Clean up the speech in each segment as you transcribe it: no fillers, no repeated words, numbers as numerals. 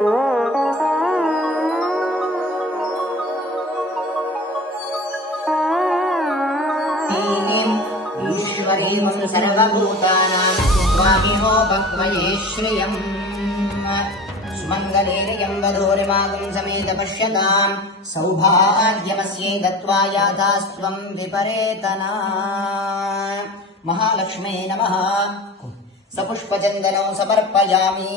ईश्वरीं सर्वभूतानां स्वामिनोपक्वये श्रियम् सुमङ्गलेरियं वधूरिमागं समेत पश्यतां सौभाग्यमस्यै दत्त्वा याथास्त्वं विपरेतना महालक्ष्मी नमः सपुष्पचन्दनं समर्पयामि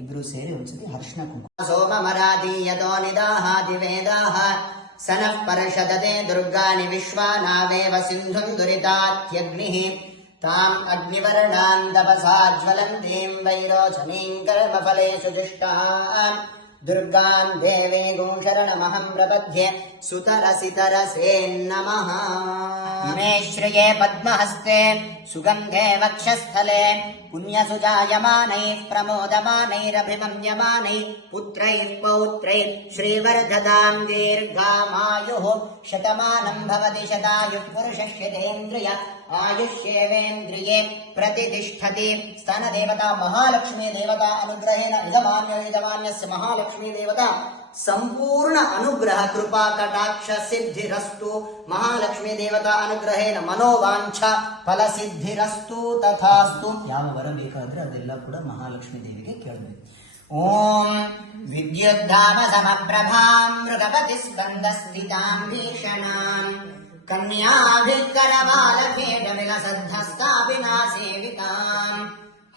इब्रू सेरि उच्यते हर्षण कुङ्कुम सोममरादीयतो निदाहाति वेदाः सनः परषदते दुर्गाणि विश्वानावेव सिन्धुं दुरितात्यग्निः ताम् अग्निवर्णाम् तपसा ज्वलन्तीं वैरोचनीं कर्मफलेषु जुष्टाम् दुर्गाम् देवीं शरणमहं प्रपद्ये सुतरसितरसे नमः मे श्रिये पद्महस्ते सुगन्धे वक्षस्थले पुण्यसुजायमानैः प्रमोदमानैरभिमन्यमानैः पुत्रैः पौत्रैः श्रीवर्धताम् दीर्घामायुः शतमानं भवति शतायुः पुरुषस्येन्द्रिय आयुष्येवेन्द्रिये प्रतिष्ठति स्तनदेवता महालक्ष्मी देवता अनुग्रहेण इदमान्यस्य महालक्ष्मी देवता संपूर्ण अनुग्रह कृपा कटाक्ष सिद्धिरस्तु महालक्ष्मी देवता अनुग्रहेण मनोवांಛ ಫಲ ಸಿದ್ಧಿರಸ್ತು ತಥಾಸ್ತು ಯಾವ ವರ ಬೇಕಾದ್ರೆ ಅದೆಲ್ಲ ಕೂಡ ಮಹಾಲಕ್ಷ್ಮಿ ದೇವಿಗೆ ಕೇಳಬೇಕು ಓಂ ವಿದ್ಯುದ್ಧಾಮ ಸಮಪ್ರಭಾಂ ಮೃಗಪತಿ ಸ್ಕಂದ ಸ್ಥಿತಾಂ ಭೀಷಣಾಂ कन्याभिकरवालखेटमिलसद्धस्तापिना सेवितां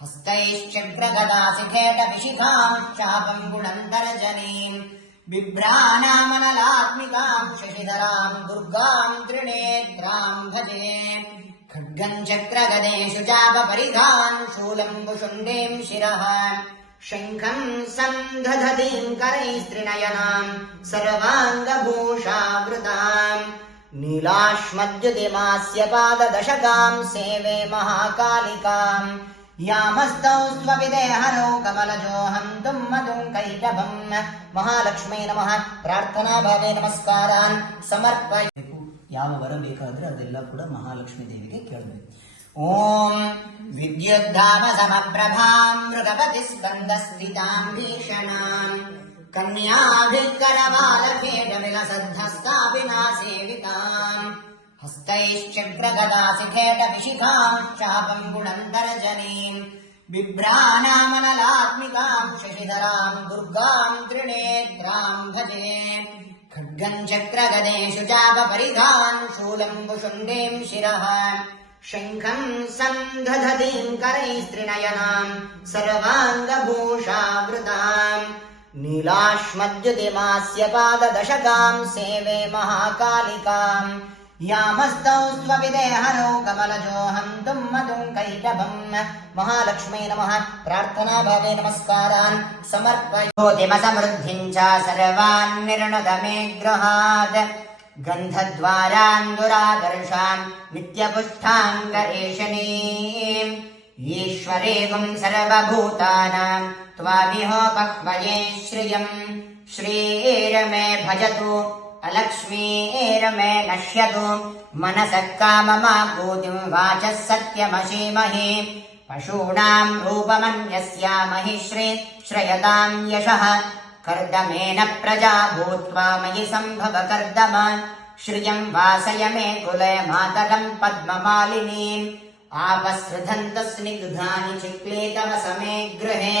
हस्तैश्चक्रगदासिखेटविशिखां शापं गुणन्तर्जनीं बिभ्राणामनलात्मिकां शशिधरां दुर्गां त्रिनेत्रां भजे खड्गं चक्रगदेषु चापपरिधान् शूलं भुषुण्डीं शिरः शङ्खं सन्धधतीं करैस्त्रिनयनां सर्वाङ्गभूषावृताम् नीलाश्मद्युतिमास्य पाददशकां सेवे महाकालिकां यामस्तौ स्वविदेहनो कमलजोऽहं तुम्मधुं कैटभं महालक्ष्मी नमः प्रार्थना भावे नमस्कारान् समर्पयेಕು ಯಾವ ವರ ಬೇಕಾದ್ರೆ ಅದೆಲ್ಲ ಕೂಡ ಮಹಾಲಕ್ಷ್ಮಿ ದೇವಿಗೆ ಕೇಳಬೇಕು ಓಂ ವಿದ್ಯುದ್ಧಾಮ ಸಮಪ್ರಭಾಂ ಮೃಗಪತಿ ಸ್ಕಂದ ಸ್ಥಿತಾಂ ಭೀಷಣಾಂ कन्याभिकरवालखेटमिलसद्धस्तापिना सेवितां हस्तैश्चक्रगदासिखेटविशिखां शापं गुणन्तर्जनीं बिभ्राणामनलात्मिकां शशिधरां दुर्गां त्रिनेत्रां भजे खड्गं चक्रगदेषु चापपरिधान् शूलं भुषुण्डीं शिरः शङ्खं सन्धधतीं करैस्त्रिनयनां सर्वाङ्गभूषावृताम् नीलाश्मद्युतिमास्य पाददशकां सेवे महाकालिकां यामस्तौ स्वविदेहनो कमलजोऽहं तुम्मधुं कैटभं महालक्ष्मी नमः प्रार्थना भावे नमस्कारान् समर्पयोतिमसमृद्धिं च सर्वान् निर्णुत मे गृहात् गन्धद्वारान् दुरादर्शान् नित्यपुष्टाङ्गरेशनीम् ईश्वरेगुं सर्वभूतानां त्वामिहोपक्वये श्रियम् श्रीर्मे भजतु अलक्ष्मीर्मे नश्यतु मनसः काममाकूतिं वाचः सत्यमशीमहि पशूनां रूपमन्यस्यामहि श्रेयतां यशः कर्दमेन प्रजा भूत्वा मयि सम्भव कर्दम श्रियं वासय मे कुले मातरं पद्ममालिनीम् आपसृधन्तस्निग्धानि चिक्लेतव समे गृहे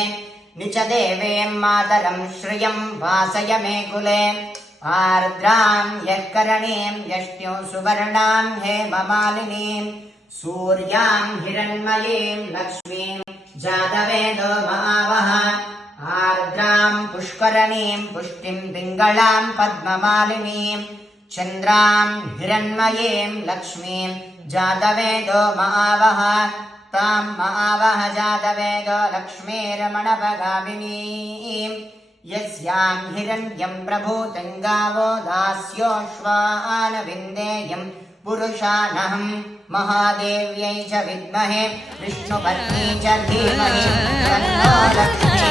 निच देवें मातरं श्रियं वासय मे कुले आर्द्रां यत्करणीं यष्ट्यो सुवर्णां हेममालिनीं सूर्यां हिरण्मयीं लक्ष्मीं जातवेदो महावः आर्द्रां पुष्करणीं पुष्टिं पिङ्गळां पद्ममालिनीं चन्द्रां हिरण्मयीं लक्ष्मीं जातवेदो महावः तां महावः जातवेदो लक्ष्मीरमणवगामिनीं यस्यां हिरण्यं प्रभूतं गावो दास्योऽश्वान् विन्देयं पुरुषानहं महादेव्यै च विद्महे विष्णुपत्नी च धीमहि तन्नो लक्ष्मी